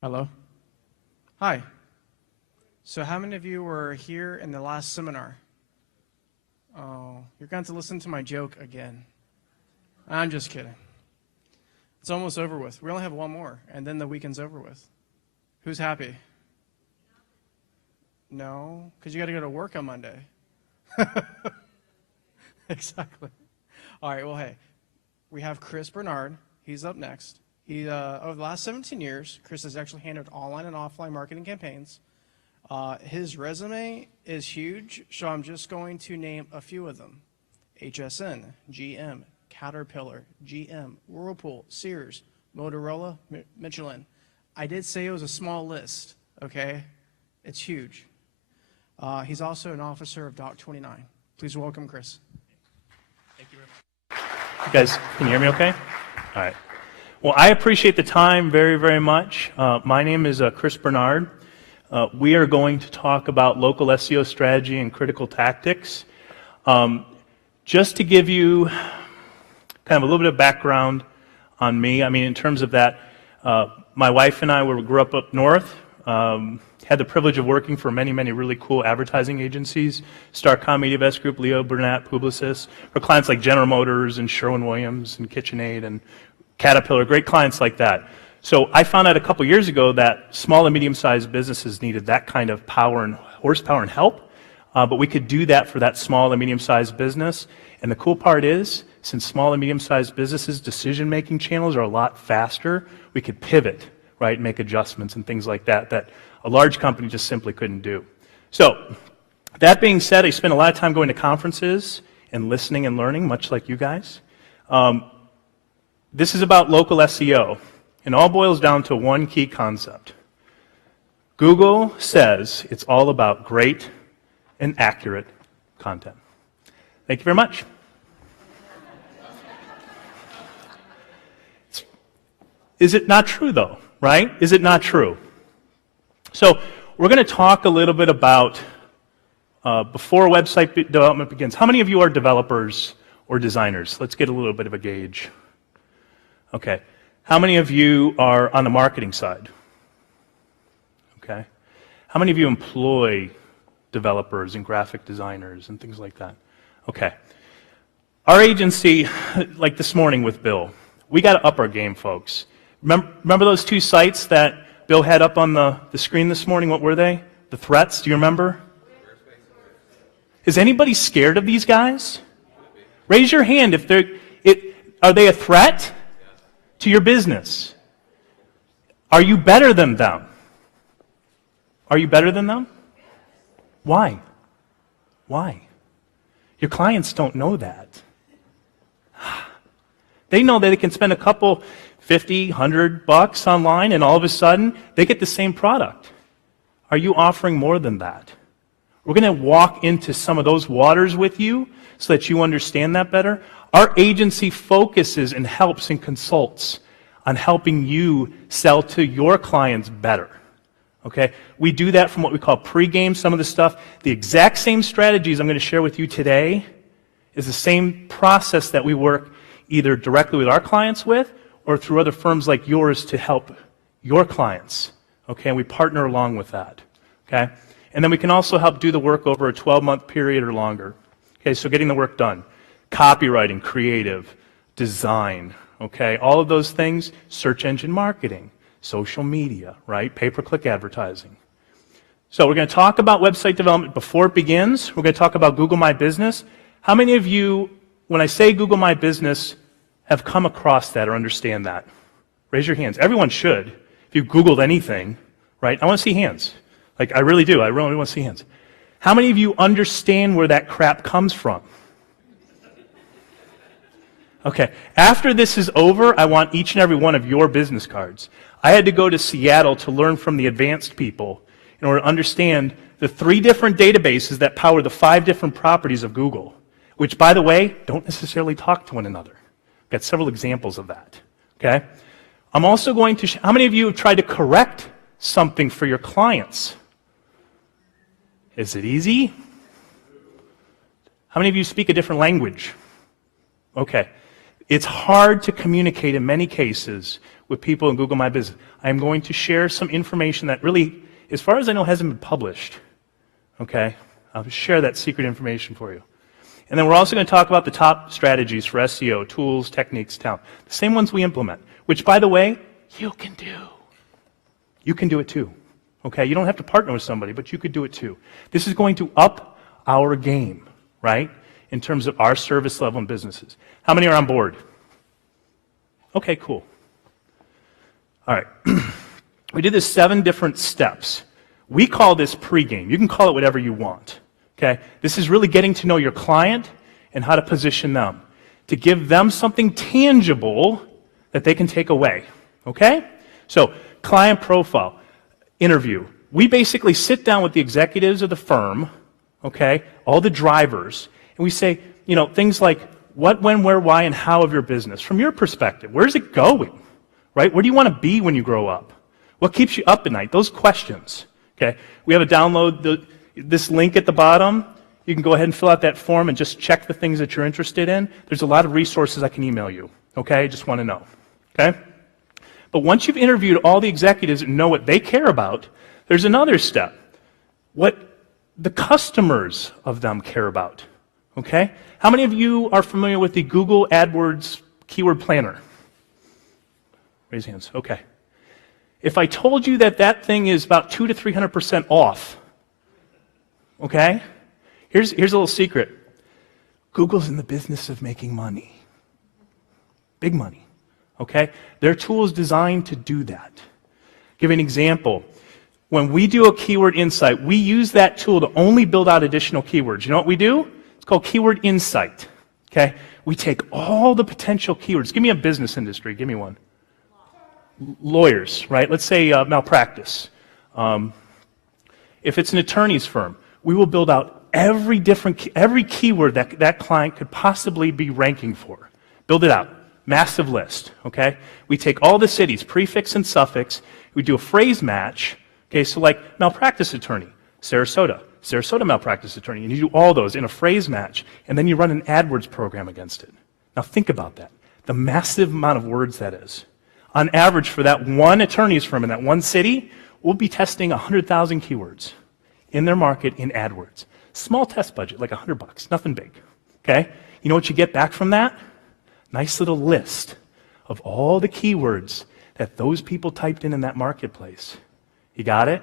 Hello? Hi. So how many of you were here in the last seminar? Oh, you're going to listen to my joke again. I'm just kidding. It's almost over with. We only have one more, and then the weekend's over with. Who's happy? No? Because you got to go to work on Monday. Exactly. All right, well, hey, we have Chris Bernard. He's up next. Over the last 17 years, Chris has actually handled online and offline marketing campaigns. His resume is huge, so I'm just going to name a few of them. HSN, GM, Caterpillar, GM, Whirlpool, Sears, Motorola, Michelin. I did say it was a small list, okay? It's huge. He's also an officer of Doc 29. Please welcome Chris. Thank you very much. You guys, can you hear me okay? All right. Well, I appreciate the time very, very much. My name is Chris Bernard. We are going to talk about local SEO strategy and critical tactics. Just to give you kind of a little bit of background on me, I mean, in terms of that, my wife and I grew up north, had the privilege of working for many, many really cool advertising agencies, Starcom, MediaVest Group, Leo Burnett, Publicis, for clients like General Motors and Sherwin-Williams and KitchenAid and Caterpillar, great clients like that. So I found out a couple years ago that small and medium-sized businesses needed that kind of power and horsepower and help, but we could do that for that small and medium-sized business. And the cool part is, since small and medium-sized businesses' decision-making channels are a lot faster, we could pivot, right, make adjustments and things like that that a large company just simply couldn't do. So that being said, I spent a lot of time going to conferences and listening and learning, much like you guys. This is about local SEO. It all boils down to one key concept. Google says it's all about great and accurate content. Thank you very much. Is it not true, though, right? Is it not true? So we're going to talk a little bit about, before website development begins, how many of you are developers or designers? Let's get a little bit of a gauge. Okay. How many of you are on the marketing side? Okay. How many of you employ developers and graphic designers and things like that? Okay. Our agency, like this morning with Bill, we got to up our game, folks. Remember those two sites that Bill had up on the screen this morning? What were they? The threats, do you remember? Is anybody scared of these guys? Raise your hand if are they a threat to your business? Are you better than them? Are you better than them? Why? Why? Your clients don't know that. They know that they can spend a couple, $50, $100 online, and all of a sudden, they get the same product. Are you offering more than that? We're going to walk into some of those waters with you so that you understand that better. Our agency focuses and helps and consults on helping you sell to your clients better. Okay? We do that from what we call pre-game, some of the stuff. The exact same strategies I'm going to share with you today is the same process that we work either directly with our clients with or through other firms like yours to help your clients. Okay? And we partner along with that. Okay? And then we can also help do the work over a 12-month period or longer. Okay, so getting the work done. Copywriting, creative, design, okay? All of those things, search engine marketing, social media, right? Pay-per-click advertising. So we're going to talk about website development before it begins. We're going to talk about Google My Business. How many of you, when I say Google My Business, have come across that or understand that? Raise your hands. Everyone should. If you've Googled anything, right? I want to see hands. Like, I really do. I really want to see hands. How many of you understand where that crap comes from? Okay, after this is over, I want each and every one of your business cards. I had to go to Seattle to learn from the advanced people in order to understand the 3 different databases that power the 5 different properties of Google, which, by the way, don't necessarily talk to one another. I've got several examples of that, okay? I'm also going to, how many of you have tried to correct something for your clients? Is it easy? How many of you speak a different language? Okay. It's hard to communicate in many cases with people in Google My Business. I'm going to share some information that really, as far as I know, hasn't been published. Okay? I'll share that secret information for you. And then we're also going to talk about the top strategies for SEO, tools, techniques, talent. The same ones we implement, which, by the way, you can do. You can do it too. Okay? You don't have to partner with somebody, but you could do it too. This is going to up our game, right, in terms of our service level in businesses. How many are on board? Okay, cool. All right. We did this 7 different steps. We call this pregame. You can call it whatever you want. Okay? This is really getting to know your client and how to position them, to give them something tangible that they can take away. Okay? So, client profile, interview. We basically sit down with the executives of the firm, okay, all the drivers, and we say, things like what, when, where, why, and how of your business. From your perspective, where's it going? Right? Where do you want to be when you grow up? What keeps you up at night? Those questions. Okay? We have a download, this link at the bottom. You can go ahead and fill out that form and just check the things that you're interested in. There's a lot of resources I can email you. Okay? I just want to know. Okay? But once you've interviewed all the executives and know what they care about, there's another step. What the customers of them care about. Okay? How many of you are familiar with the Google AdWords Keyword Planner? Raise hands. Okay. If I told you that thing is about 200 to 300% off, okay? Here's a little secret. Google's in the business of making money. Big money. Okay? Their tool is designed to do that. Give you an example. When we do a keyword insight, we use that tool to only build out additional keywords. You know what we do? It's called Keyword Insight. Okay? We take all the potential keywords. Give me a business industry. Give me one. Lawyers, right? Let's say malpractice. If it's an attorney's firm, we will build out every keyword that client could possibly be ranking for. Build it out. Massive list, okay? We take all the cities, prefix and suffix. We do a phrase match. Okay, so like malpractice attorney, Sarasota malpractice attorney, and you do all those in a phrase match, and then you run an AdWords program against it. Now think about that. The massive amount of words that is. On average, for that one attorney's firm in that one city, we'll be testing 100,000 keywords in their market in AdWords. Small test budget, like $100, nothing big. Okay? You know what you get back from that? Nice little list of all the keywords that those people typed in that marketplace. You got it?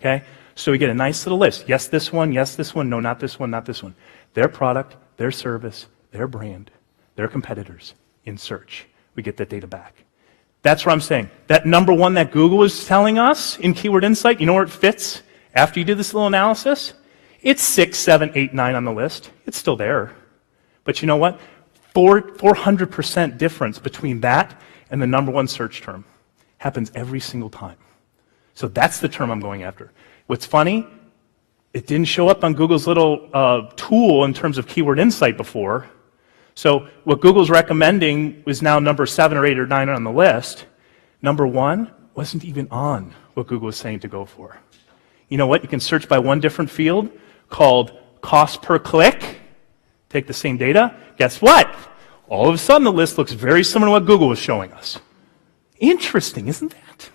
Okay? So we get a nice little list. Yes, this one, no, not this one, not this one. Their product, their service, their brand, their competitors in search. We get that data back. That's what I'm saying. That number one that Google is telling us in Keyword Insight, you know where it fits after you do this little analysis? It's 6, 7, 8, 9 on the list. It's still there. But you know what? 400% difference between that and the number one search term happens every single time. So that's the term I'm going after. What's funny, it didn't show up on Google's little tool in terms of Keyword Insight before. So what Google's recommending was now number 7 or 8 or 9 on the list. Number 1 wasn't even on what Google was saying to go for. You know what? You can search by one different field called cost per click. Take the same data. Guess what? All of a sudden the list looks very similar to what Google was showing us. Interesting, isn't that?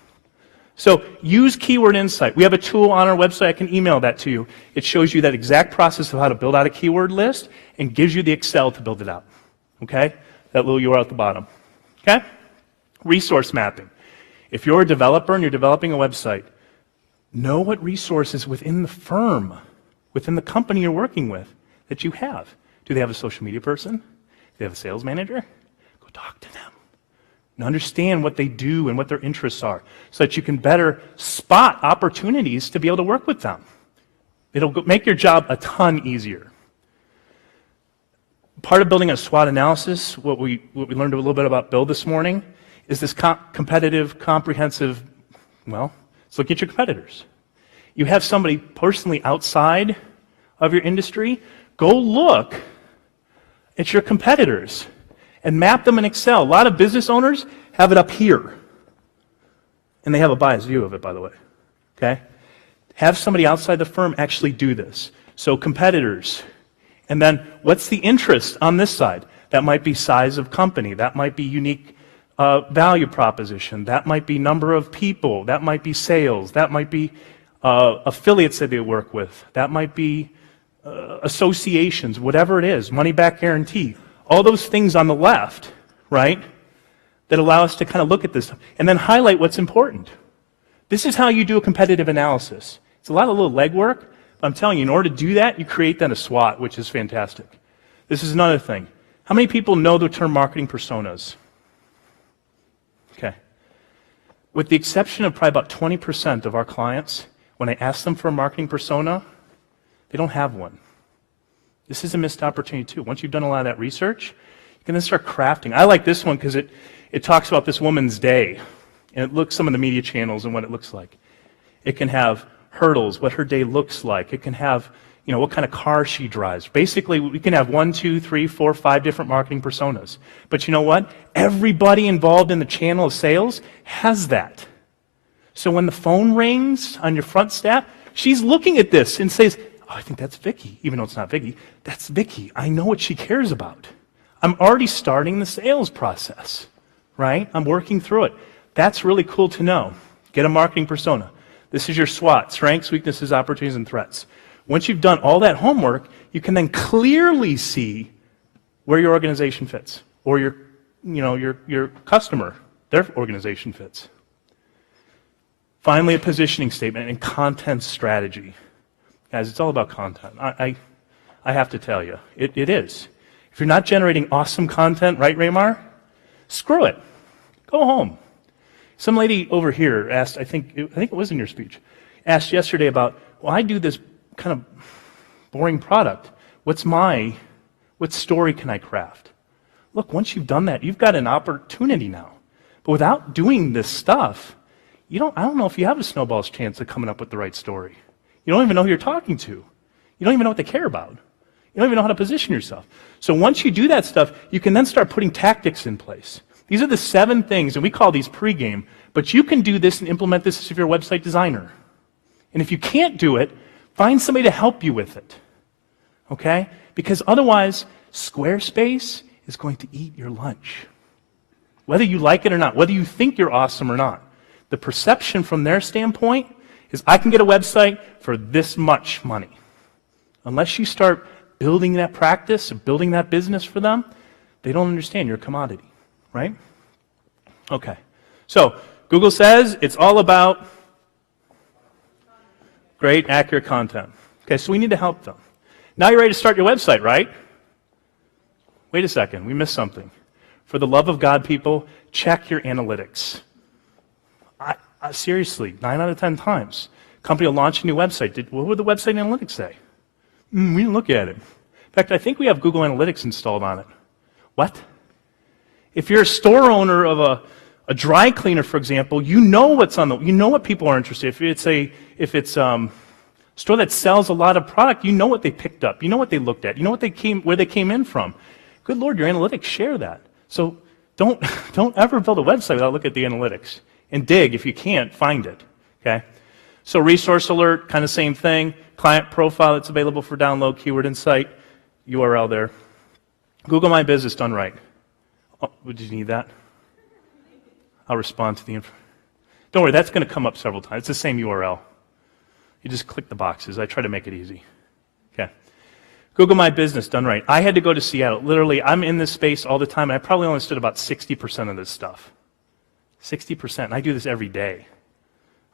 So use Keyword Insight. We have a tool on our website. I can email that to you. It shows you that exact process of how to build out a keyword list and gives you the Excel to build it out. Okay? That little URL at the bottom. Okay? Resource mapping. If you're a developer and you're developing a website, know what resources within the firm, within the company you're working with, that you have. Do they have a social media person? Do they have a sales manager? Go talk to them. And understand what they do and what their interests are so that you can better spot opportunities to be able to work with them. It'll make your job a ton easier. Part of building a SWOT analysis, what we learned a little bit about Bill this morning, is this competitive, comprehensive, let's look at your competitors. You have somebody personally outside of your industry, go look at your competitors and map them in Excel. A lot of business owners have it up here. And they have a biased view of it, by the way. Okay? Have somebody outside the firm actually do this. So competitors. And then what's the interest on this side? That might be size of company. That might be unique value proposition. That might be number of people. That might be sales. That might be affiliates that they work with. That might be associations, whatever it is, money back guarantee. All those things on the left, right, that allow us to kind of look at this and then highlight what's important. This is how you do a competitive analysis. It's a lot of little legwork, but I'm telling you, in order to do that, you create then a SWOT, which is fantastic. This is another thing. How many people know the term marketing personas? Okay. With the exception of probably about 20% of our clients, when I ask them for a marketing persona, they don't have one. This is a missed opportunity too. Once you've done a lot of that research, you can then start crafting. I like this one because it talks about this woman's day, and it looks some of the media channels and what it looks like. It can have hurdles, what her day looks like. It can have, what kind of car she drives. Basically, we can have 1, 2, 3, 4, 5 different marketing personas. But you know what? Everybody involved in the channel of sales has that. So when the phone rings on your front staff, she's looking at this and says, oh, I think that's Vicky, even though it's not Vicky. That's Vicky. I know what she cares about. I'm already starting the sales process, right? I'm working through it. That's really cool to know. Get a marketing persona. This is your SWOT, strengths, weaknesses, opportunities, and threats. Once you've done all that homework, you can then clearly see where your organization fits, or your customer, their organization fits. Finally, a positioning statement and content strategy. Guys, it's all about content. I have to tell you, it is. If you're not generating awesome content, right, Raymar? Screw it. Go home. Some lady over here asked, I think it was in your speech, asked yesterday about, well, I do this kind of boring product. What story can I craft? Look, once you've done that, you've got an opportunity now. But without doing this stuff, I don't know if you have a snowball's chance of coming up with the right story. You don't even know who you're talking to. You don't even know what they care about. You don't even know how to position yourself. So once you do that stuff, you can then start putting tactics in place. These are the 7 things, and we call these pregame, but you can do this and implement this if you're a website designer. And if you can't do it, find somebody to help you with it. Okay? Because otherwise, Squarespace is going to eat your lunch. Whether you like it or not, whether you think you're awesome or not. The perception from their standpoint is I can get a website for this much money. Unless you start building that practice, building that business for them, they don't understand you're a commodity, right? Okay. So Google says it's all about great, accurate content. Okay, so we need to help them. Now you're ready to start your website, right? Wait a second, we missed something. For the love of God, people, check your analytics. Seriously, 9 out of 10 times. Company will launch a new website. What would the website analytics say? We didn't look at it. In fact, I think we have Google Analytics installed on it. What? If you're a store owner of a dry cleaner, for example, you know what's on you know what people are interested in. If it's a store that sells a lot of product, you know what they picked up. You know what they looked at. You know where they came in from. Good Lord, your analytics share that. So don't ever build a website without looking at the analytics. And dig, if you can't, find it. Okay? So resource alert, kind of same thing. Client profile that's available for download, keyword insight, URL there. Google My Business done right. Oh, did you need that? I'll respond to the info. Don't worry, that's going to come up several times. It's the same URL. You just click the boxes. I try to make it easy. Okay. Google My Business done right. I had to go to Seattle. Literally, I'm in this space all the time, and I probably only understood about 60% of this stuff. 60%. And I do this every day.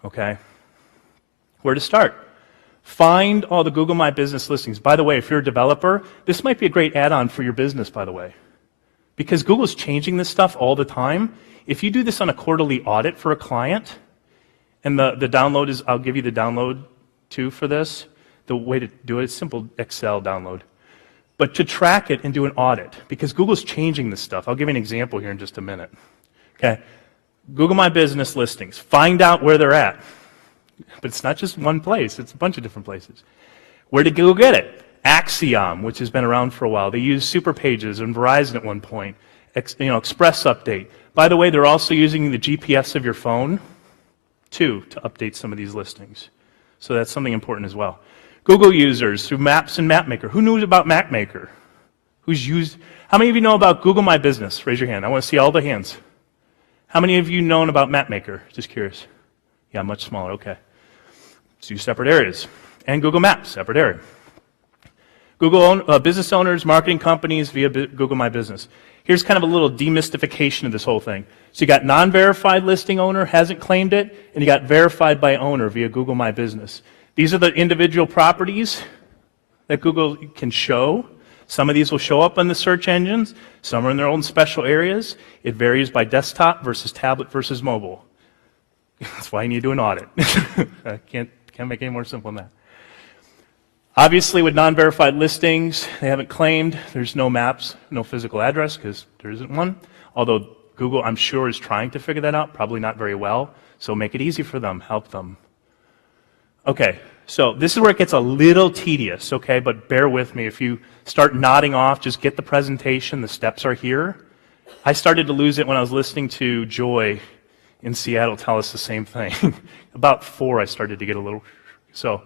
Okay? Where to start? Find all the Google My Business listings. By the way, if you're a developer, this might be a great add-on for your business, by the way. Because Google's changing this stuff all the time. If you do this on a quarterly audit for a client, and the download is, I'll give you the download too for this. The way to do it is simple Excel download. But to track it and do an audit, because Google's changing this stuff. I'll give you an example here in just a minute. Okay? Google My Business listings. Find out where they're at. But it's not just one place. It's a bunch of different places. Where did Google get it? Axiom, which has been around for a while. They used Super Pages and Verizon at one point. Express Update. By the way, they're also using the GPS of your phone, too, to update some of these listings. So that's something important as well. Google users through Maps and MapMaker. Who knew about MapMaker? Who's used? How many of you know about Google My Business? Raise your hand. I want to see all the hands. How many of you known about MapMaker? Just curious. Yeah, much smaller. Okay. Two separate areas. And Google Maps, separate area. Business owners, marketing companies via Google My Business. Here's kind of a little demystification of this whole thing. So you got non-verified listing owner, hasn't claimed it, and you got verified by owner via Google My Business. These are the individual properties that Google can show. Some of these will show up on the search engines. Some are in their own special areas. It varies by desktop versus tablet versus mobile. That's why you need to do an audit. I can't make it any more simple than that. Obviously, with non-verified listings, they haven't claimed. There's no maps, no physical address, because there isn't one. Although Google, I'm sure, is trying to figure that out. Probably not very well. So make it easy for them. Help them. Okay, so this is where it gets a little tedious, okay? But bear with me. If you start nodding off, just get the presentation. The steps are here. I started to lose it when I was listening to Joy in Seattle tell us the same thing. About 4, I started to get a little... So...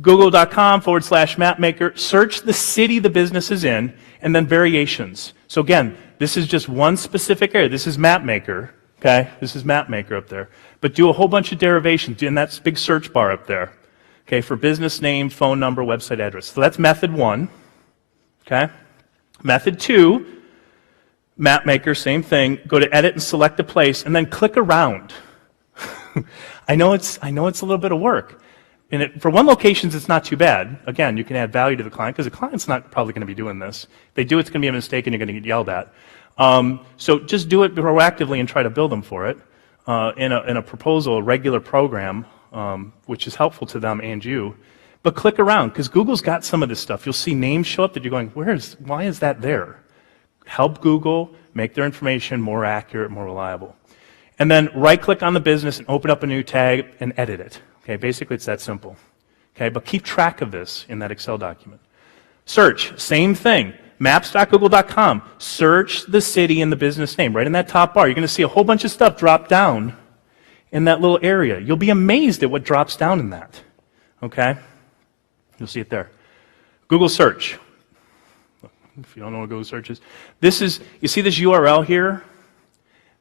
Google.com/mapmaker, search the city the business is in, and then variations. So again, this is just one specific area. This is MapMaker, okay? This is MapMaker up there. But do a whole bunch of derivations in that big search bar up there, okay, for business name, phone number, website address. So that's method 1, okay? Method 2, MapMaker, same thing. Go to edit and select a place, and then click around. I know it's a little bit of work. And for one locations, it's not too bad. Again, you can add value to the client because the client's not probably going to be doing this. If they do, it's going to be a mistake and you're going to get yelled at. So just do it proactively and try to build them for it in a proposal, a regular program, which is helpful to them and you. But click around because Google's got some of this stuff. You'll see names show up that you're going, why is that there? Help Google make their information more accurate, more reliable. And then right-click on the business and open up a new tag and edit it. Okay, basically it's that simple. Okay, but keep track of this in that Excel document. Search, same thing. Maps.google.com. Search the city and the business name. Right in that top bar, you're going to see a whole bunch of stuff drop down in that little area. You'll be amazed at what drops down in that. Okay? You'll see it there. Google search. If you don't know what Google search is. You see this URL here?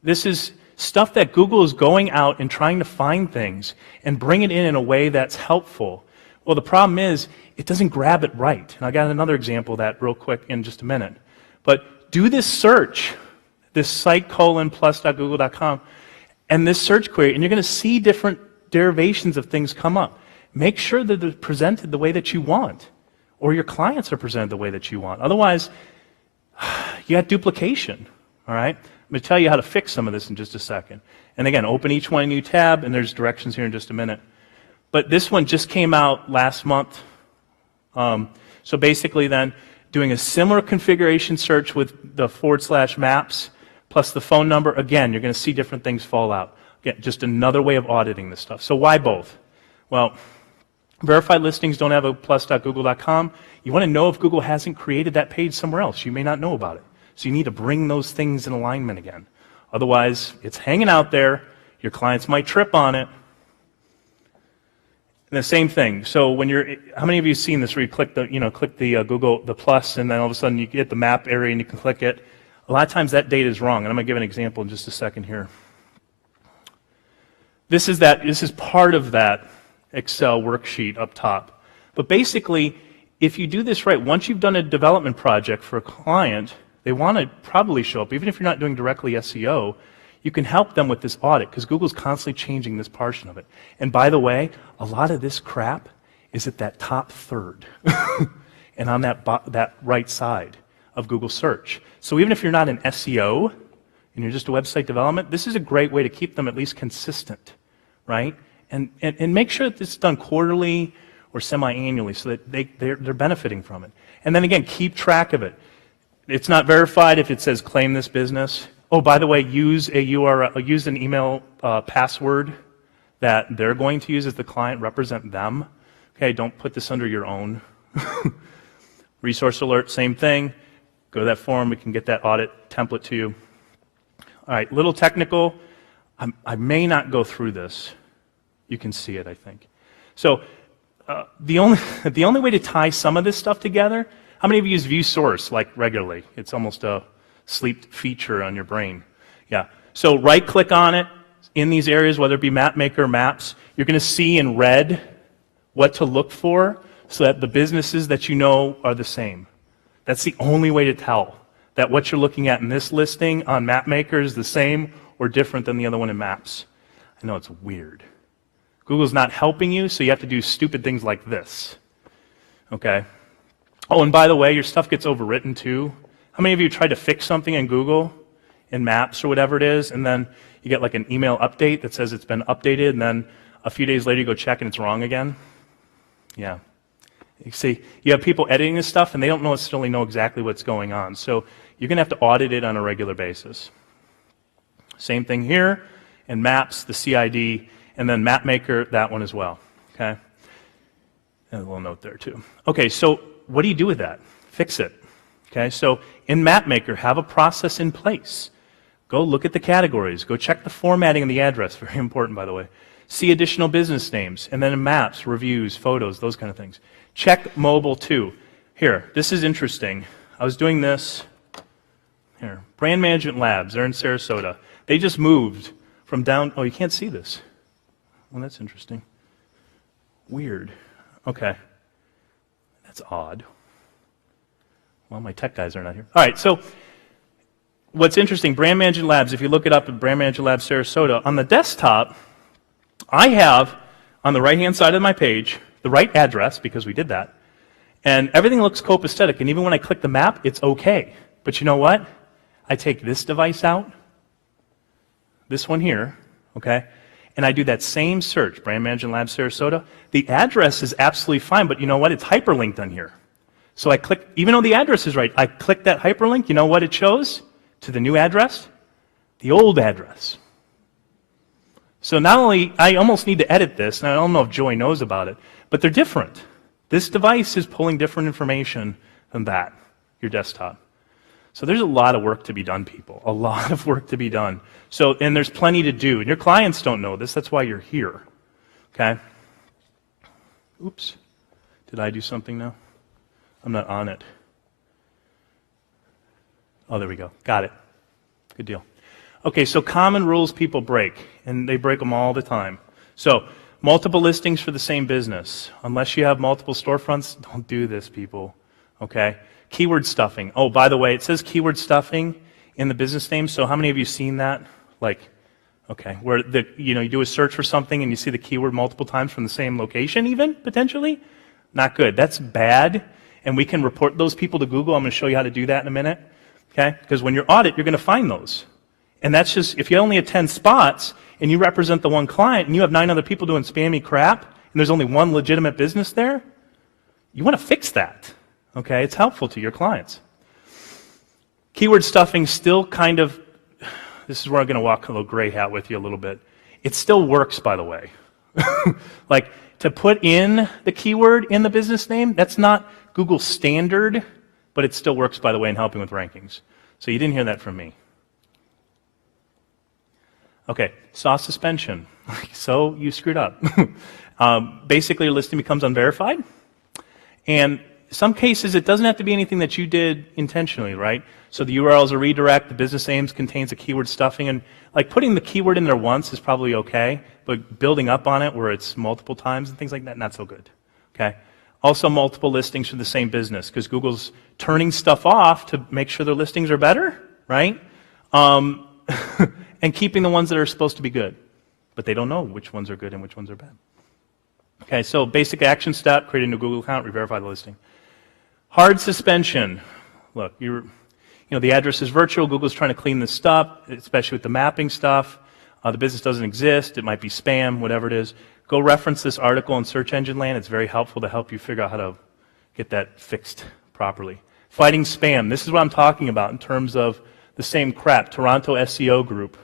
This is stuff that Google is going out and trying to find things and bring it in a way that's helpful. Well, the problem is it doesn't grab it right. And I got another example of that real quick in just a minute. But do this search, this site:+.google.com, and this search query, and you're going to see different derivations of things come up. Make sure that they're presented the way that you want, or your clients are presented the way that you want. Otherwise, you got duplication, all right? I'm going to tell you how to fix some of this in just a second. And again, open each one a new tab, and there's directions here in just a minute. But this one just came out last month. So basically then, doing a similar configuration search with the /maps plus the phone number, again, you're going to see different things fall out. Again, just another way of auditing this stuff. So why both? Well, verified listings don't have a +.google.com. You want to know if Google hasn't created that page somewhere else. You may not know about it. So you need to bring those things in alignment again. Otherwise, it's hanging out there. Your clients might trip on it. And the same thing. So when how many of you have seen this where you click the Google, the plus, and then all of a sudden you get the map area and you can click it? A lot of times that data is wrong. And I'm going to give an example in just a second here. This is part of that Excel worksheet up top. But basically, if you do this right, once you've done a development project for a client, they want to probably show up, even if you're not doing directly SEO, you can help them with this audit because Google's constantly changing this portion of it. And by the way, a lot of this crap is at that top third and on that right side of Google search. So even if you're not an SEO and you're just a website development, this is a great way to keep them at least consistent, right? And make sure that this is done quarterly or semi-annually so that they're benefiting from it. And then again, keep track of it. It's not verified if it says claim this business. Oh, by the way, use a URL, use an email password that they're going to use as the client, represent them. Okay, don't put this under your own. Resource alert, same thing. Go to that form, we can get that audit template to you. All right, little technical. I may not go through this. You can see it, I think. So the only way to tie some of this stuff together, How many of you use view source like regularly? It's almost a sleep feature on your brain. Yeah. So right click on it in these areas, whether it be map maker or maps. You're going to see in red what to look for so that the businesses that you know are the same. That's the only way to tell that what you're looking at in this listing on MapMaker is the same or different than the other one in Maps. I know it's weird. Google's not helping you, so you have to do stupid things like this. Okay? Oh, and by the way, your stuff gets overwritten too. How many of you tried to fix something in Google, in Maps or whatever it is, and then you get like an email update that says it's been updated, and then a few days later you go check and it's wrong again? Yeah. You see, you have people editing this stuff and they don't necessarily know exactly what's going on. So you're going to have to audit it on a regular basis. Same thing here, and Maps, the CID, and then MapMaker, that one as well. Okay? And a little note there too. Okay, so what do you do with that? Fix it. Okay, so in MapMaker, have a process in place. Go look at the categories. Go check the formatting and the address. Very important, by the way. See additional business names. And then in Maps, reviews, photos, those kind of things. Check mobile too. Here, this is interesting. I was doing this. Here, Brand Management Labs. They're in Sarasota. They just moved from down. Oh, you can't see this. Well, that's interesting. Weird. Okay. That's odd. Well, my tech guys are not here. All right, so what's interesting, Brand Management Labs, if you look it up at Brand Management Labs Sarasota, on the desktop, I have on the right-hand side of my page the right address, because we did that, and everything looks copacetic, and even when I click the map, it's okay. But you know what? I take this device out, this one here, okay, and I do that same search, Brand Management Labs Sarasota. The address is absolutely fine, but you know what? It's hyperlinked on here. So I click, even though the address is right, I click that hyperlink, you know what it shows? To the new address? The old address. So not only, I almost need to edit this, and I don't know if Joy knows about it, but they're different. This device is pulling different information than that, your desktop. So there's a lot of work to be done, people. A lot of work to be done. So, and there's plenty to do. And your clients don't know this. That's why you're here. Okay? Oops. Did I do something now? I'm not on it. Oh, there we go. Got it. Good deal. Okay, so common rules people break, and they break them all the time. So, multiple listings for the same business. Unless you have multiple storefronts, don't do this, people. Okay? Keyword stuffing. Oh, by the way, it says keyword stuffing in the business name, so how many of you seen that? Like, okay, where you do a search for something and you see the keyword multiple times from the same location even, potentially? Not good. That's bad, and we can report those people to Google. I'm going to show you how to do that in a minute. Okay? Because when you're audit, you're going to find those. And that's just, if you only have 10 spots and you represent the one client and you have 9 other people doing spammy crap and there's only one legitimate business there, you want to fix that. Okay? It's helpful to your clients. Keyword stuffing still kind of, this is where I'm going to walk a little gray hat with you a little bit. It still works, by the way. Like, to put in the keyword in the business name, that's not Google standard, but it still works, by the way, in helping with rankings. So you didn't hear that from me. Okay, saw suspension. So you screwed up. Basically, your listing becomes unverified. And in some cases, it doesn't have to be anything that you did intentionally, right? So the URL is a redirect, the business names contains a keyword stuffing, and like putting the keyword in there once is probably okay, but building up on it where it's multiple times and things like that, not so good. Okay? Also, multiple listings for the same business, because Google's turning stuff off to make sure their listings are better, right? And keeping the ones that are supposed to be good. But they don't know which ones are good and which ones are bad. Okay, so basic action step, create a new Google account, re-verify the listing. Hard suspension. Look, the address is virtual. Google's trying to clean this up, especially with the mapping stuff. The business doesn't exist. It might be spam, whatever it is. Go reference this article in Search Engine Land. It's very helpful to help you figure out how to get that fixed properly. Fighting spam. This is what I'm talking about in terms of the same crap. Toronto SEO group,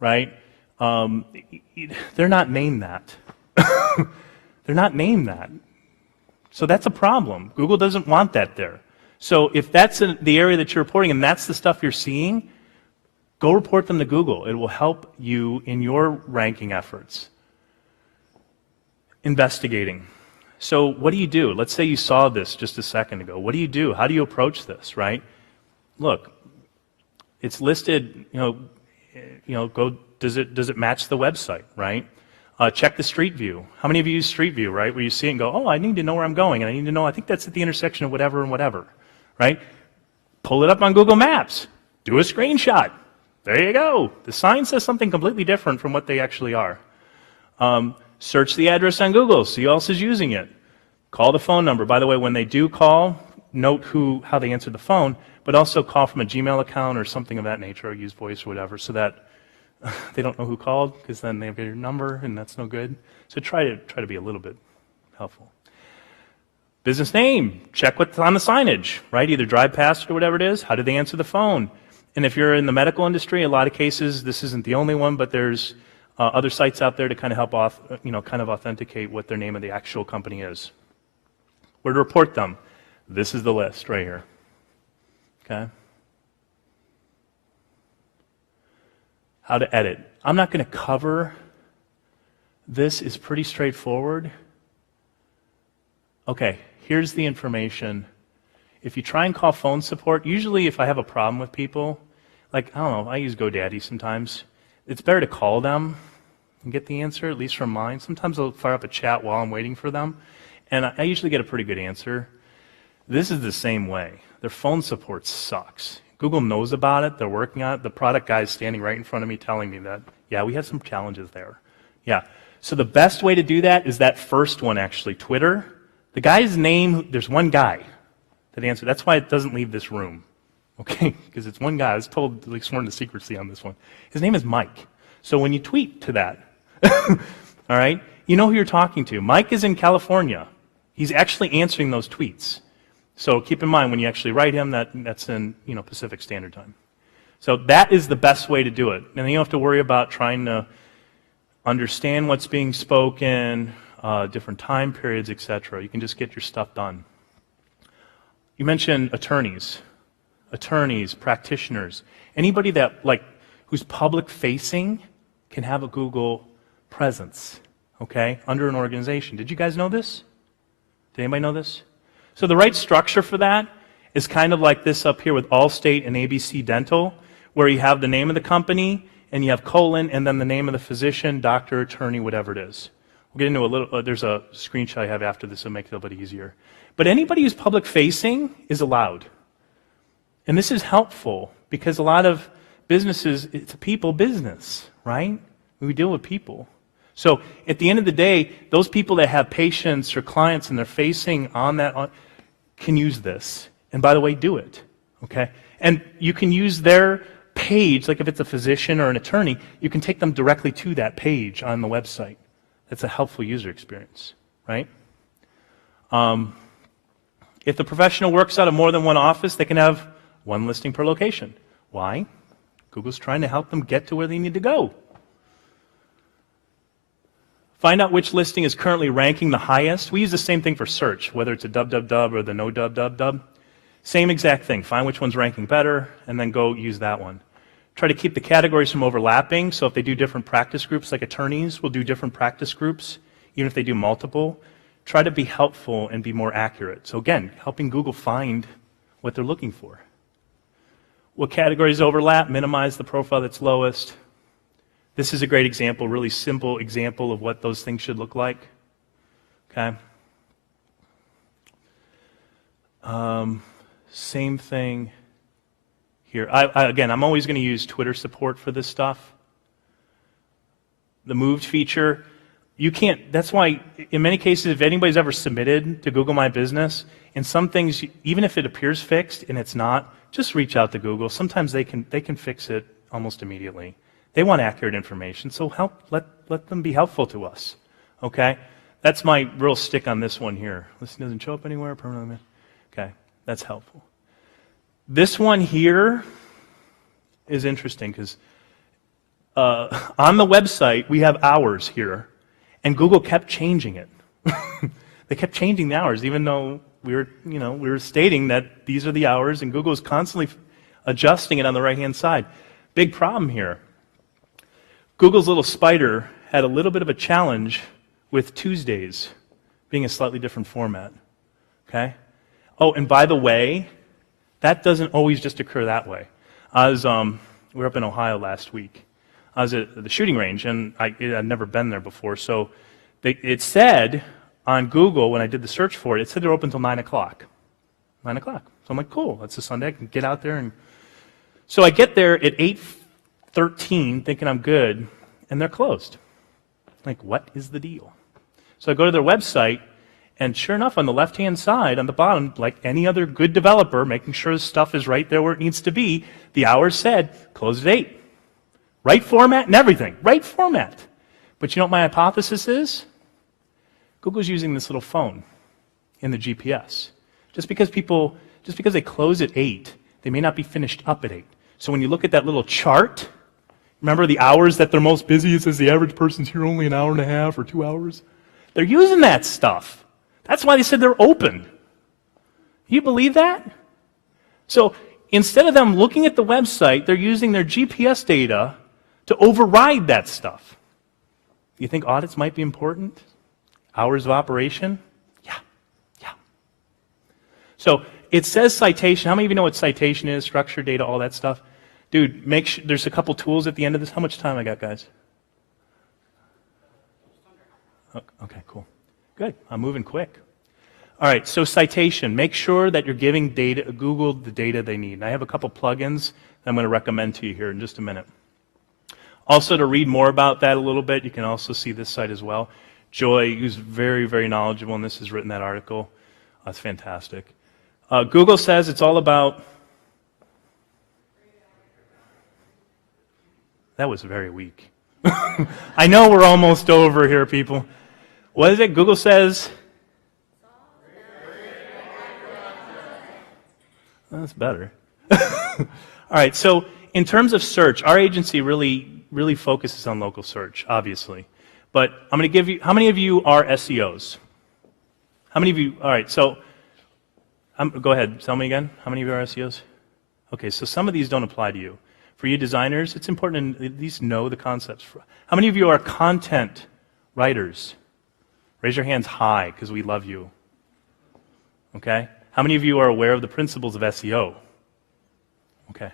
right? They're not named that. They're not named that. So that's a problem. Google doesn't want that there. So if that's the area that you're reporting and that's the stuff you're seeing, go report them to Google. It will help you in your ranking efforts. Investigating. So what do you do? Let's say you saw this just a second ago. What do you do? How do you approach this, right? Look, it's listed, go, does it match the website, right? Check the Street View. How many of you use Street View, right? Where you see it and go, oh, I need to know where I'm going, and I need to know, I think that's at the intersection of whatever and whatever, right? Pull it up on Google Maps. Do a screenshot. There you go. The sign says something completely different from what they actually are. Search the address on Google, see who else is using it. Call the phone number. By the way, when they do call, note how they answer the phone, but also call from a Gmail account or something of that nature, or use voice or whatever, so that they don't know who called, because then they have your number, and that's no good. So try to be a little bit helpful. Business name, check what's on the signage, right? Either drive past or whatever it is. How did they answer the phone? And if you're in the medical industry, a lot of cases, this isn't the only one, but there's other sites out there to kind of help kind of authenticate what their name of the actual company is. Where to report them? This is the list right here. Okay. How to edit. I'm not going to cover this. Is pretty straightforward. Okay, here's the information. If you try and call phone support, usually if I have a problem with people, like, I don't know, I use GoDaddy sometimes. It's better to call them and get the answer, at least from mine. Sometimes I'll fire up a chat while I'm waiting for them, and I usually get a pretty good answer. This is the same way. Their phone support sucks. Google knows about it. They're working on it. The product guy is standing right in front of me telling me that, yeah, we have some challenges there. Yeah. So the best way to do that is that first one, actually, Twitter. The guy's name, there's one guy that answered. That's why it doesn't leave this room, okay? Because it's one guy. I was told, like, sworn to secrecy on this one. His name is Mike. So when you tweet to that, all right, you know who you're talking to. Mike is in California. He's actually answering those tweets. So keep in mind when you actually write him, that's in Pacific Standard Time. So that is the best way to do it. And then you don't have to worry about trying to understand what's being spoken, different time periods, etc. You can just get your stuff done. You mentioned attorneys, practitioners, anybody that who's public facing can have a Google presence, okay, under an organization. Did you guys know this? Did anybody know this? So the right structure for that is kind of like this up here with Allstate and ABC Dental, where you have the name of the company and you have colon and then the name of the physician, doctor, attorney, whatever it is. We'll get into a little, there's a screenshot I have after this to make it a little bit easier. But anybody who's public facing is allowed. And this is helpful because a lot of businesses, it's a people business, right? We deal with people. So at the end of the day, those people that have patients or clients and they're facing on that can use this. And by the way, do it, okay? And you can use their page, like if it's a physician or an attorney, you can take them directly to that page on the website. That's a helpful user experience, right? If the professional works out of more than one office, they can have one listing per location. Why? Google's trying to help them get to where they need to go. Find out which listing is currently ranking the highest. We use the same thing for search, whether it's a www or the no www. Same exact thing. Find which one's ranking better, and then go use that one. Try to keep the categories from overlapping, so if they do different practice groups, like attorneys will do different practice groups, even if they do multiple, try to be helpful and be more accurate. So again, helping Google find what they're looking for. What categories overlap? Minimize the profile that's lowest. This is a great example, really simple example of what those things should look like. Okay. Same thing here. Again, I'm always going to use Twitter support for this stuff. The moved feature, you can't, that's why in many cases, if anybody's ever submitted to Google My Business, and some things, even if it appears fixed and it's not, just reach out to Google. Sometimes they can fix it almost immediately. They want accurate information, so let them be helpful to us, okay? That's my real stick on this one here. Listing doesn't show up anywhere permanently. Okay, that's helpful. This one here is interesting because on the website, we have hours here, and Google kept changing it. They kept changing the hours, even though we were stating that these are the hours, and Google is constantly adjusting it on the right-hand side. Big problem here. Google's little spider had a little bit of a challenge with Tuesdays being a slightly different format. Okay? Oh, and by the way, that doesn't always just occur that way. We were up in Ohio last week. I was at the shooting range, and I'd never been there before. So it said on Google, when I did the search for it, it said they're open until 9 o'clock. 9 o'clock. So I'm like, cool, that's a Sunday. I can get out there. So I get there at 8:13 thinking I'm good, and they're closed. Like, what is the deal? So I go to their website, and sure enough, on the left-hand side, on the bottom, like any other good developer, making sure the stuff is right there where it needs to be, the hours said, close at 8. Right format and everything. Right format. But you know what my hypothesis is? Google's using this little phone in the GPS. Just because they close at 8, they may not be finished up at 8. So when you look at that little chart, remember the hours that they're most busy, it says the average person's here only an hour and a half or 2 hours. They're using that stuff. That's why they said they're open. You believe that? So instead of them looking at the website, they're using their GPS data to override that stuff. You think audits might be important? Hours of operation? Yeah. So it says citation. How many of you know what citation is, structured data, all that stuff? Dude, make sure there's a couple tools at the end of this. How much time I got, guys? Okay, cool. Good. I'm moving quick. All right, so citation. Make sure that you're giving Google the data they need. And I have a couple plugins that I'm going to recommend to you here in just a minute. Also, to read more about that a little bit, you can also see this site as well. Joy, who's very, very knowledgeable, and this has written that article. That's fantastic. Google says it's all about... That was very weak. I know we're almost over here, people. What is it? Google says... That's better. All right, so in terms of search, our agency really focuses on local search, obviously. But I'm going to give you, how many of you are SEOs? How many of you, all right, so, go ahead, tell me again, how many of you are SEOs? Okay, so some of these don't apply to you. For you designers, it's important to at least know the concepts. How many of you are content writers? Raise your hands high, because we love you. Okay? How many of you are aware of the principles of SEO? Okay.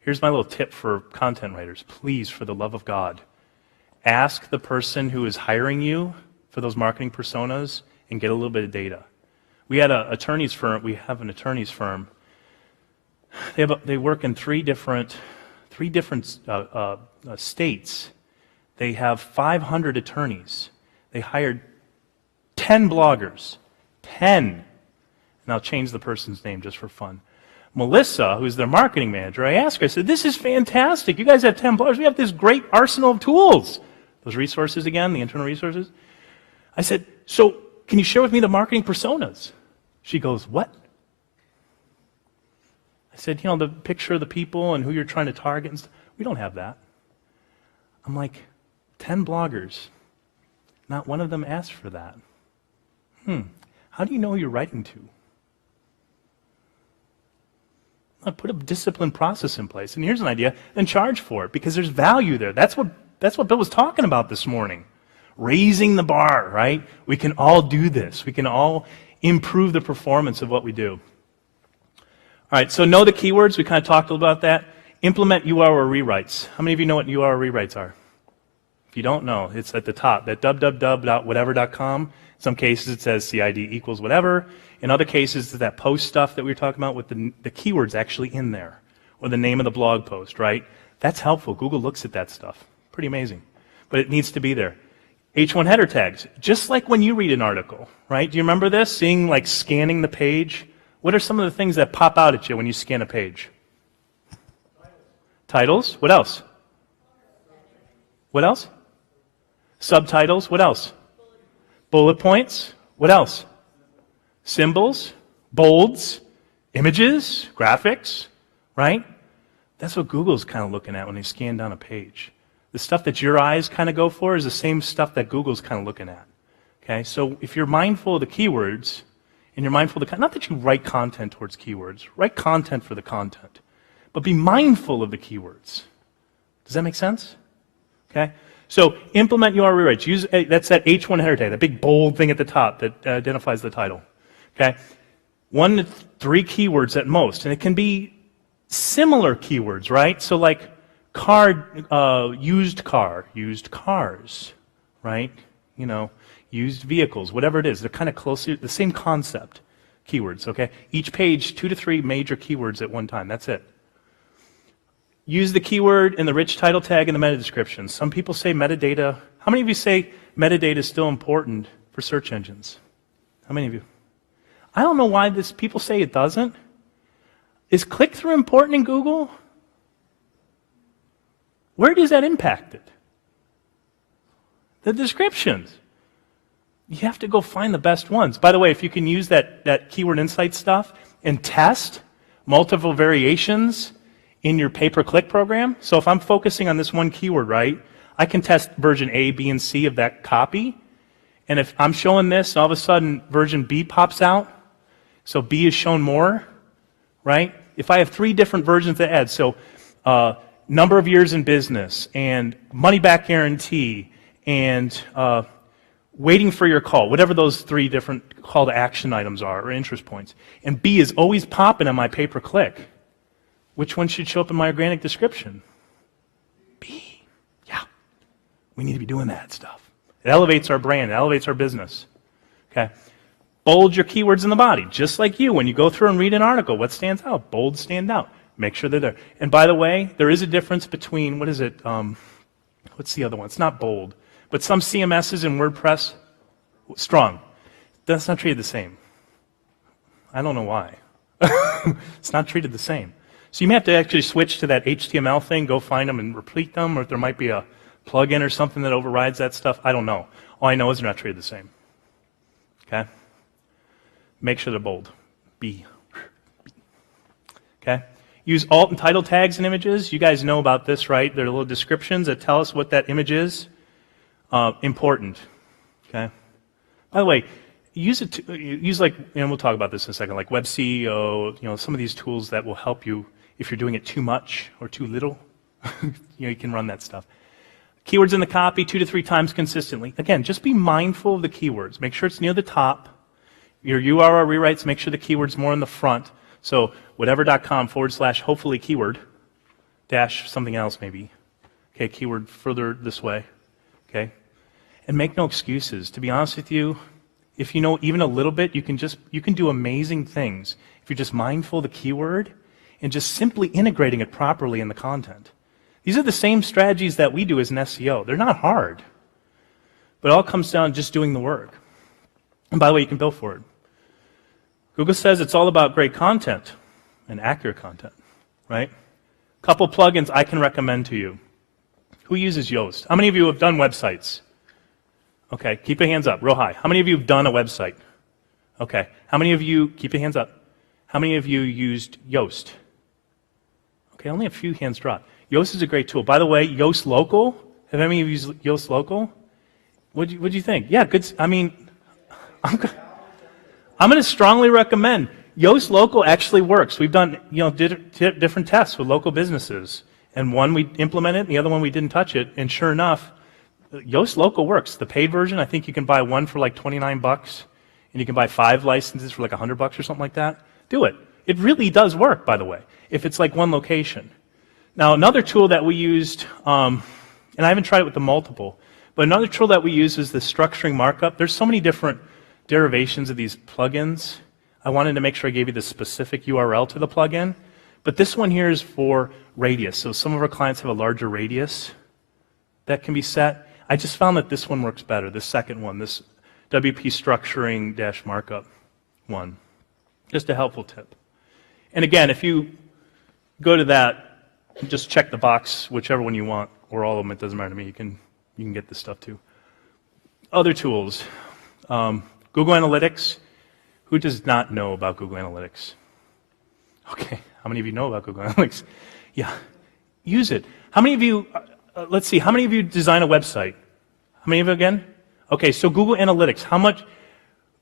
Here's my little tip for content writers. Please, for the love of God, ask the person who is hiring you for those marketing personas and get a little bit of data. We had an attorney's firm. We have an attorney's firm. They work in three different states. They have 500 attorneys. They hired 10 bloggers. 10. And I'll change the person's name just for fun. Melissa, who's their marketing manager, I asked her, I said, this is fantastic. You guys have 10 bloggers. We have this great arsenal of tools. Those resources again, the internal resources. I said, so can you share with me the marketing personas? She goes, what? I said, the picture of the people and who you're trying to target and stuff. We don't have that. I'm like, 10 bloggers. Not one of them asked for that. How do you know who you're writing to? Put a disciplined process in place. And here's an idea, then charge for it, because there's value there. That's what Bill was talking about this morning. Raising the bar, right? We can all do this. We can all improve the performance of what we do. All right, so know the keywords. We kind of talked about that. Implement URL rewrites. How many of you know what URL rewrites are? If you don't know, it's at the top, that www.whatever.com. In some cases it says CID equals whatever. In other cases, it's that post stuff that we were talking about with the keywords actually in there, or the name of the blog post, right? That's helpful. Google looks at that stuff. Pretty amazing. But it needs to be there. H1 header tags, just like when you read an article, right? Do you remember this? Scanning the page? What are some of the things that pop out at you when you scan a page? Titles. What else? What else? Subtitles. What else? Bullet points. What else? Symbols, bolds, images, graphics, right? That's what Google's kind of looking at when they scan down a page. The stuff that your eyes kind of go for is the same stuff that Google's kind of looking at. Okay, so if you're mindful of the keywords, and you're mindful of the, not that you write content towards keywords, write content for the content, but be mindful of the keywords. Does that make sense? Okay, So implement URL rewrites. Use that's that H1 header tag, that big bold thing at the top that identifies the title. Okay, 1 to 3 keywords at most, and it can be similar keywords, right? So like car, used car, used cars, right? You know, used vehicles, whatever it is. They're kind of closely the same concept. Keywords. Okay, each page 2 to 3 major keywords at one time. That's it. Use the keyword in the rich title tag and the meta description. Some people say metadata. How many of you say metadata is still important for search engines? How many of you? I don't know why people say it doesn't. Is click-through important in Google? Where does that impact it? The descriptions. You have to go find the best ones. By the way, if you can use that keyword insight stuff and test multiple variations in your pay-per-click program. So if I'm focusing on this one keyword, right, I can test version A, B, and C of that copy. And if I'm showing this, all of a sudden version B pops out, so B is shown more, right? If I have 3 different versions of ads, so number of years in business, and money-back guarantee, and waiting for your call, whatever those 3 different call to action items are, or interest points, and B is always popping on my pay-per-click, which one should show up in my organic description? B. Yeah. We need to be doing that stuff. It elevates our brand. It elevates our business. Okay. Bold your keywords in the body. Just like you, when you go through and read an article, what stands out? Bold stand out. Make sure they're there. And by the way, there is a difference between, what is it? What's the other one? It's not bold. But some CMSs in WordPress, strong. That's not treated the same. I don't know why. It's not treated the same. So you may have to actually switch to that HTML thing, go find them and replete them, or if there might be a plugin or something that overrides that stuff. I don't know. All I know is they're not treated the same. Okay? Make sure they're bold. B. Okay? Use alt and title tags and images. You guys know about this, right? There are little descriptions that tell us what that image is. Important. Okay? By the way, use like, and we'll talk about this in a second, like Web CEO, some of these tools that will help you if you're doing it too much or too little. You can run that stuff. Keywords in the copy 2 to 3 times consistently. Again, just be mindful of the keywords. Make sure it's near the top. Your URL rewrites, make sure the keyword's more in the front. So whatever.com/hopefully keyword dash something else maybe. Okay, keyword further this way. Okay? And make no excuses. To be honest with you, if you know even a little bit, you can do amazing things if you're just mindful of the keyword and just simply integrating it properly in the content. These are the same strategies that we do as an SEO. They're not hard. But it all comes down to just doing the work. And by the way, you can bill for it. Google says it's all about great content and accurate content, right? Couple plugins I can recommend to you. Who uses Yoast? How many of you have done websites? Okay, keep your hands up, real high. How many of you have done a website? Okay, how many of you, keep your hands up. How many of you used Yoast? Okay, only a few hands dropped. Yoast is a great tool. By the way, Yoast Local, have any of you used Yoast Local? What'd you think? Yeah, good. I mean, I'm going to strongly recommend. Yoast Local actually works. We've done, different tests with local businesses. And one we implemented, and the other one we didn't touch it. And sure enough, Yoast Local works. The paid version, I think you can buy one for like $29, and you can buy 5 licenses for like $100 or something like that. Do it. It really does work, by the way, if it's like one location. Now, another tool that we used, and I haven't tried it with the multiple, but another tool that we use is the structuring markup. There's so many different derivations of these plugins. I wanted to make sure I gave you the specific URL to the plugin. But this one here is for radius. So some of our clients have a larger radius that can be set. I just found that this one works better, the second one, this WP structuring dash markup one. Just a helpful tip. And again, if you go to that, just check the box, whichever one you want, or all of them, it doesn't matter to me. You can get this stuff too. Other tools. Google Analytics. Who does not know about Google Analytics? Okay, how many of you know about Google Analytics? Yeah, use it. How many of you, let's see, how many of you design a website? How many of you again? Okay, so Google Analytics,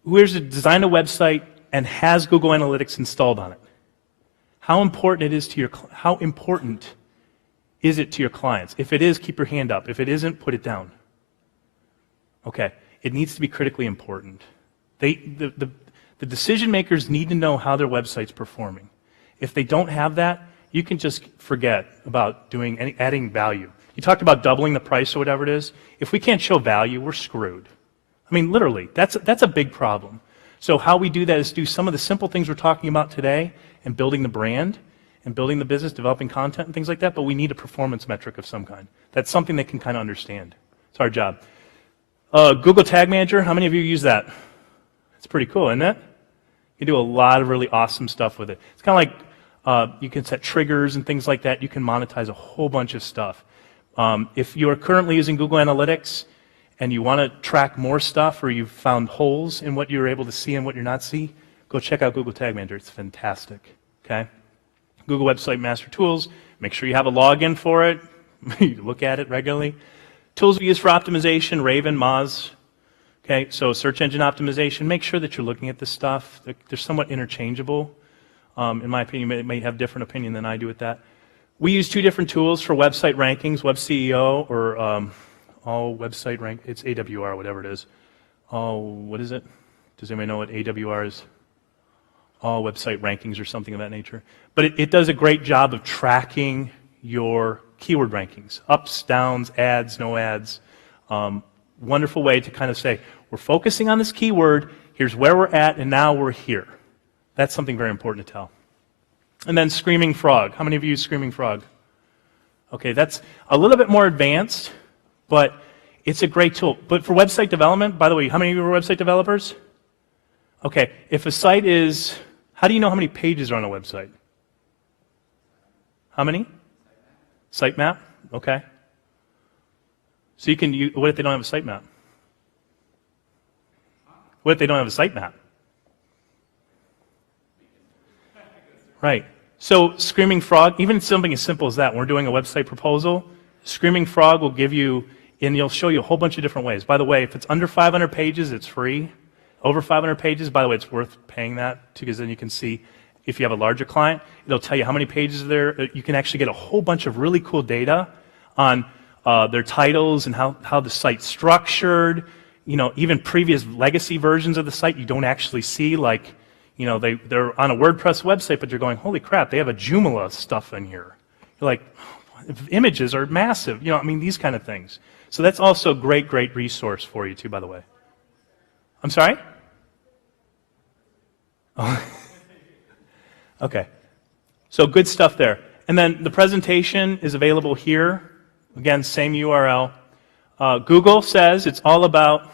who's designed a website and has Google Analytics installed on it? How important is it to your clients? If it is, keep your hand up. If it isn't, put it down. Okay, it needs to be critically important. The decision makers need to know how their website's performing. If they don't have that, you can just forget about adding value. You talked about doubling the price or whatever it is. If we can't show value, we're screwed. I mean, literally, that's a big problem. So how we do that is do some of the simple things we're talking about today and building the brand and building the business, developing content and things like that, but we need a performance metric of some kind. That's something they can kind of understand. It's our job. Google Tag Manager, how many of you use that? It's pretty cool, isn't it? You do a lot of really awesome stuff with it. It's kind of like you can set triggers and things like that. You can monetize a whole bunch of stuff. If you are currently using Google Analytics and you want to track more stuff, or you've found holes in what you're able to see and what you're not see, go check out Google Tag Manager. It's fantastic. Okay? Google Website Master Tools. Make sure you have a login for it. You look at it regularly. Tools we use for optimization: Raven, Moz. Okay, so search engine optimization. Make sure that you're looking at this stuff. They're somewhat interchangeable. In my opinion, you may have a different opinion than I do with that. We use two different tools for website rankings: Web CEO, or all website rank. It's AWR, whatever it is. What is it? Does anybody know what AWR is? All website rankings or something of that nature. But it does a great job of tracking your keyword rankings: ups, downs, ads, no ads. Wonderful way to kind of say, we're focusing on this keyword, here's where we're at, and now we're here. That's something very important to tell. And then Screaming Frog. How many of you use Screaming Frog? Okay, that's a little bit more advanced, but it's a great tool. But for website development, by the way, how many of you are website developers? Okay, if a site is, how do you know how many pages are on a website? How many? Sitemap? Okay. So you can use, what if they don't have a sitemap? What if they don't have a sitemap? Right. So Screaming Frog, even something as simple as that, when we're doing a website proposal, Screaming Frog will give you, and it'll show you a whole bunch of different ways. By the way, if it's under 500 pages, it's free. Over 500 pages, by the way, it's worth paying that, because then you can see, if you have a larger client, it'll tell you how many pages there. You can actually get a whole bunch of really cool data on their titles and how the site's structured. You know, even previous legacy versions of the site you don't actually see, like, you know, they're on a WordPress website, but you're going, holy crap, they have a Joomla stuff in here. You're like, images are massive. You know, I mean, these kind of things. So that's also a great, great resource for you too, by the way. I'm sorry? Oh. Okay. So good stuff there. And then the presentation is available here. Again, same URL. Google says it's all about...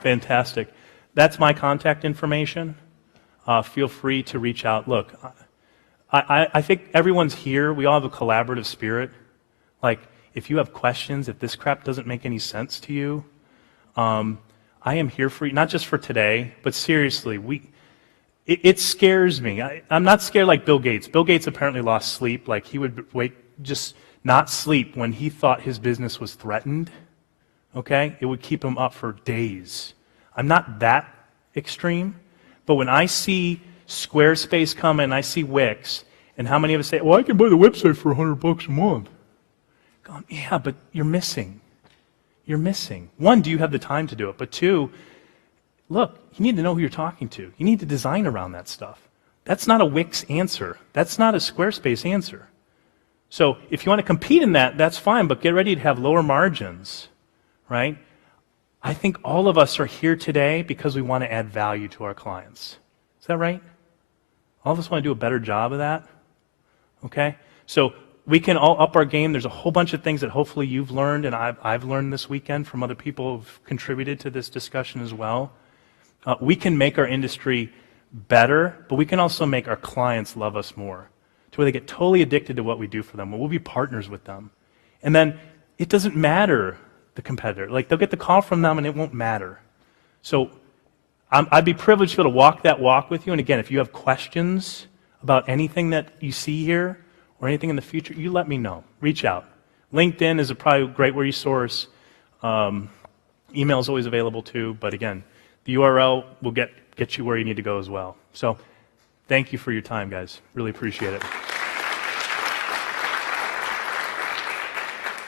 Fantastic. That's my contact information. Feel free to reach out. Look, I think everyone's here. We all have a collaborative spirit. Like, if you have questions, if this crap doesn't make any sense to you, I am here for you, not just for today, but seriously, it scares me. I'm not scared like Bill Gates. Bill Gates apparently lost sleep. Like, he would just not sleep when he thought his business was threatened. Okay? It would keep him up for days. I'm not that extreme, but when I see Squarespace come and I see Wix, and how many of us say, well, I can buy the website for $100 a month. Going, yeah, but you're missing. You're missing. One, do you have the time to do it? But two, look, you need to know who you're talking to. You need to design around that stuff. That's not a Wix answer. That's not a Squarespace answer. So if you want to compete in that, that's fine, but get ready to have lower margins, right? I think all of us are here today because we want to add value to our clients. Is that right? All of us want to do a better job of that, okay? So we can all up our game. There's a whole bunch of things that hopefully you've learned, and I've learned this weekend from other people who've contributed to this discussion as well. We can make our industry better, but we can also make our clients love us more, to where they get totally addicted to what we do for them. We'll be partners with them. And then it doesn't matter the competitor. Like, they'll get the call from them and it won't matter. So I'd be privileged to be able to walk that walk with you. And again, if you have questions about anything that you see here or anything in the future, you let me know. Reach out. LinkedIn is probably a great resource. Email is always available too. But again, the URL will get you where you need to go as well. So thank you for your time, guys. Really appreciate it.